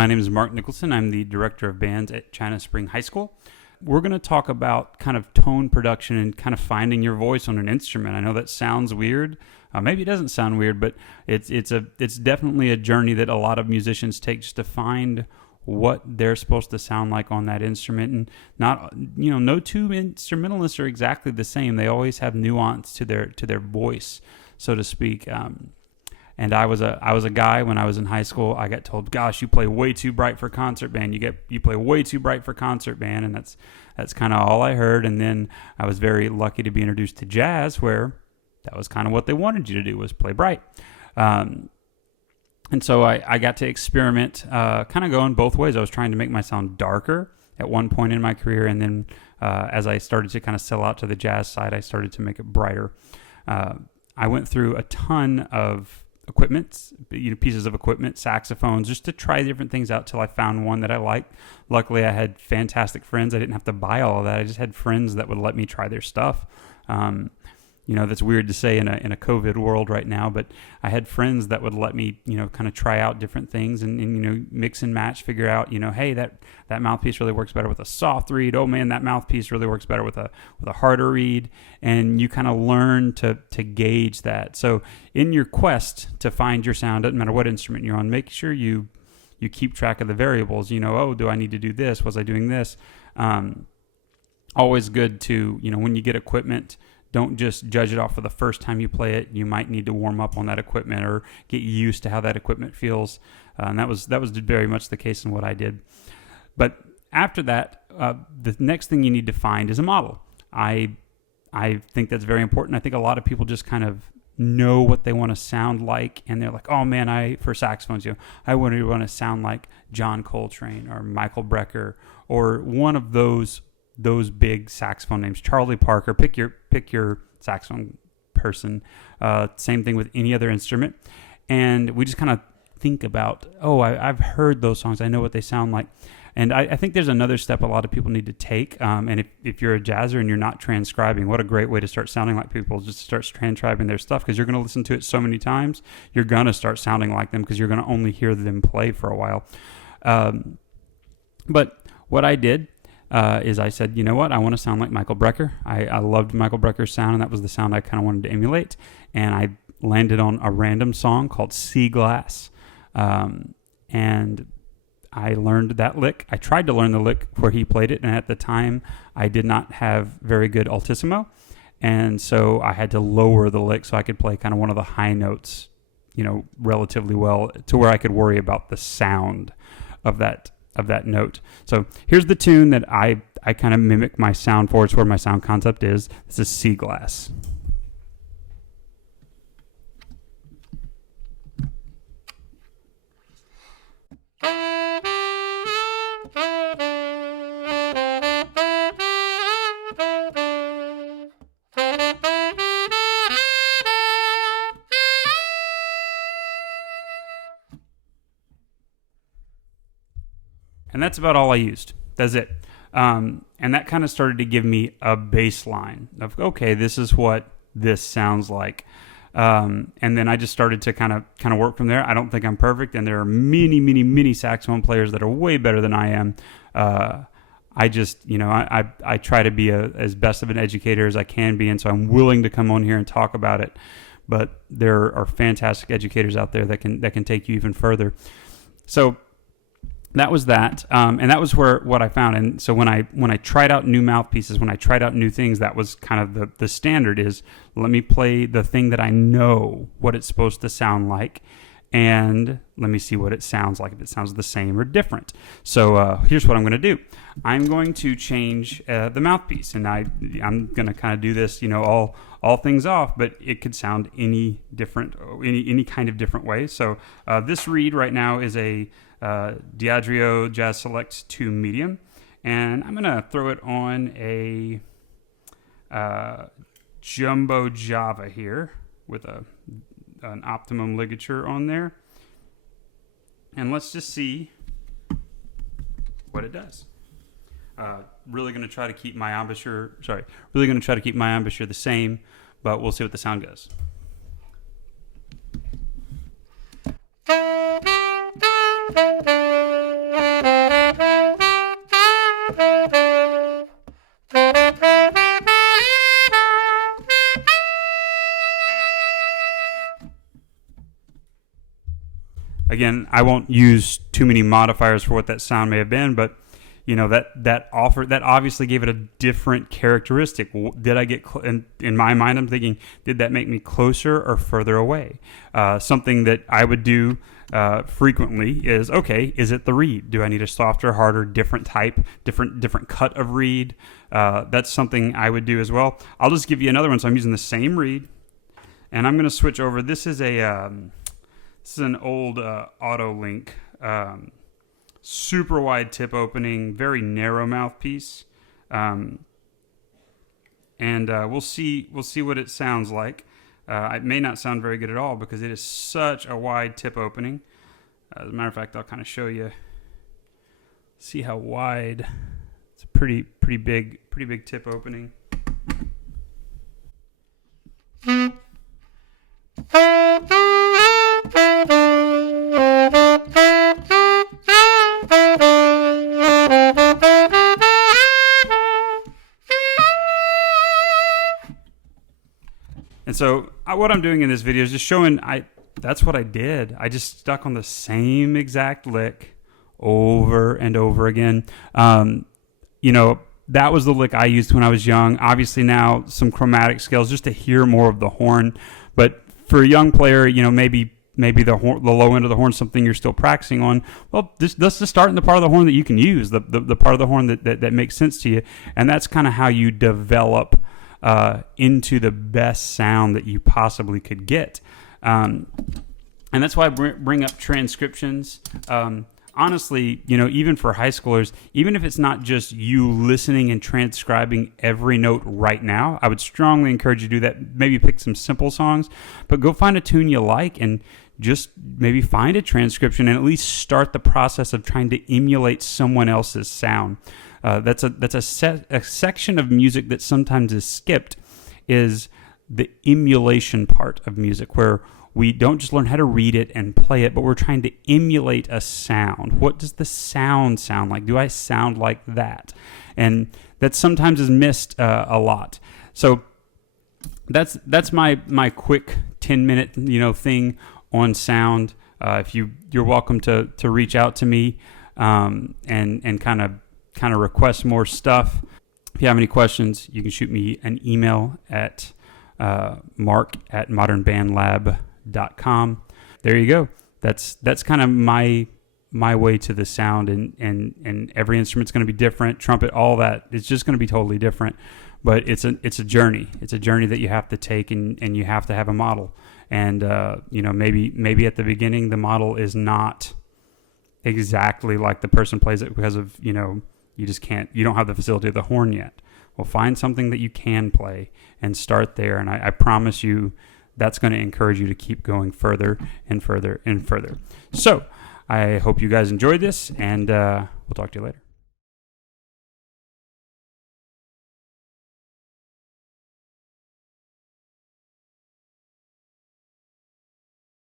My name is Marc Nichelson. I'm the director of bands at China Spring High School. We're going to talk about kind of tone production and kind of finding your voice on an instrument. I know that sounds weird. Maybe it doesn't sound weird, but it's definitely a journey that a lot of musicians take just to find what they're supposed to sound like on that instrument. And not, no two instrumentalists are exactly the same. They always have nuance to their voice, so to speak. And I was a guy when I was in high school. I got told, "Gosh, you play way too bright for concert band. You play way too bright for concert band," and that's kind of all I heard. And then I was very lucky to be introduced to jazz, where that was kind of what they wanted you to do, was play bright. And so I got to experiment, kind of going both ways. I was trying to make my sound darker at one point in my career, and then as I started to kind of sell out to the jazz side, I started to make it brighter. I went through a ton of equipment, pieces of equipment, saxophones, just to try different things out till I found one that I liked. Luckily, I had fantastic friends. I didn't have to buy all of that. I just had friends that would let me try their stuff. That's weird to say in a COVID world right now, but I had friends that would let me, kind of try out different things and mix and match, figure out, hey, that mouthpiece really works better with a soft reed. Oh man, that mouthpiece really works better with a harder reed. And you kind of learn to gauge that. So in your quest to find your sound, doesn't matter what instrument you're on, make sure you keep track of the variables. Do I need to do this? Was I doing this? Always good to, when you get equipment, don't just judge it off for the first time you play it. You might need to warm up on that equipment or get used to how that equipment feels. And that was very much the case in what I did. But after that, the next thing you need to find is a model. I think that's very important. I think a lot of people just kind of know what they want to sound like, and they're like, "Oh man, for saxophones, I want to sound like John Coltrane or Michael Brecker or one of those big saxophone names, Charlie Parker." Pick your saxophone person. Same thing with any other instrument. And we just kind of think about, I've heard those songs. I know what they sound like. And I think there's another step a lot of people need to take. And if you're a jazzer and you're not transcribing, what a great way to start sounding like people, just to start transcribing their stuff, because you're going to listen to it so many times, you're going to start sounding like them because you're going to only hear them play for a while. But what I did is I said, you know what, I want to sound like Michael Brecker. I loved Michael Brecker's sound, and that was the sound I kind of wanted to emulate. And I landed on a random song called Sea Glass. And I learned that lick. I tried to learn the lick where he played it, and at the time, I did not have very good altissimo. And so I had to lower the lick so I could play kind of one of the high notes, relatively well, to where I could worry about the sound of that note. So here's the tune that I kind of mimic my sound for. It's where my sound concept is. This is Sea Glass. And that's about all I used. That's it. And that kind of started to give me a baseline of, okay, this is what this sounds like. And then I just started to kind of work from there. I don't think I'm perfect, and there are many, many, many saxophone players that are way better than I am. I just, I try to be as best of an educator as I can be, and so I'm willing to come on here and talk about it. But there are fantastic educators out there that can take you even further. So that was that, and that was what I found. And so when I tried out new mouthpieces, when I tried out new things, that was kind of the standard is, let me play the thing that I know what it's supposed to sound like, and let me see what it sounds like, if it sounds the same or different. So here's what I'm going to do. I'm going to change the mouthpiece, and I'm going to kind of do this, all things off, but it could sound any kind of different way. So this reed right now is a D'Addario Jazz Select 2 medium, and I'm going to throw it on a Jumbo Java here with an optimum ligature on there, and let's just see what it does. Really going to try to keep my embouchure the same, but we'll see what the sound goes. Again, I won't use too many modifiers for what that sound may have been, but that obviously gave it a different characteristic. Did I get in my mind? I'm thinking, did that make me closer or further away? Something that I would do frequently is, okay, is it the reed? Do I need a softer, harder, different type, different cut of reed? That's something I would do as well. I'll just give you another one. So I'm using the same reed, and I'm going to switch over. This is an old Auto Link. Super wide tip opening, very narrow mouthpiece, and we'll see what it sounds like. It may not sound very good at all because it is such a wide tip opening. As a matter of fact, I'll kind of show you. See how wide. It's a pretty big tip opening. And so what I'm doing in this video is just showing that's what I did. I just stuck on the same exact lick over and over again. That was the lick I used when I was young. Obviously now some chromatic scales just to hear more of the horn. But for a young player, maybe the low end of the horn is something you're still practicing on. Well, let's just start in the part of the horn that you can use, the part of the horn that makes sense to you. And that's kind of how you develop into the best sound that you possibly could get. And that's why I bring up transcriptions. Honestly, even for high schoolers, even if it's not just you listening and transcribing every note right now, I would strongly encourage you to do that. Maybe pick some simple songs, but go find a tune you like and just maybe find a transcription and at least start the process of trying to emulate someone else's sound. That's a section of music that sometimes is skipped, is the emulation part of music, where we don't just learn how to read it and play it, but we're trying to emulate a sound. What does the sound sound like? Do I sound like that? And that sometimes is missed a lot. So that's my quick 10-minute thing on sound. If you're welcome to reach out to me and kind of request more stuff. If you have any questions, you can shoot me an email at mark@modernbandlab.com. There you go. That's kind of my way to the sound, and every instrument's going to be different. Trumpet, all that, it's just going to be totally different. But it's a journey. It's a journey that you have to take, and you have to have a model. And maybe at the beginning the model is not exactly like the person plays it because of you just can't. You don't have the facility of the horn yet. Well, find something that you can play and start there. And I promise you, that's going to encourage you to keep going further and further and further. So I hope you guys enjoyed this, and we'll talk to you later.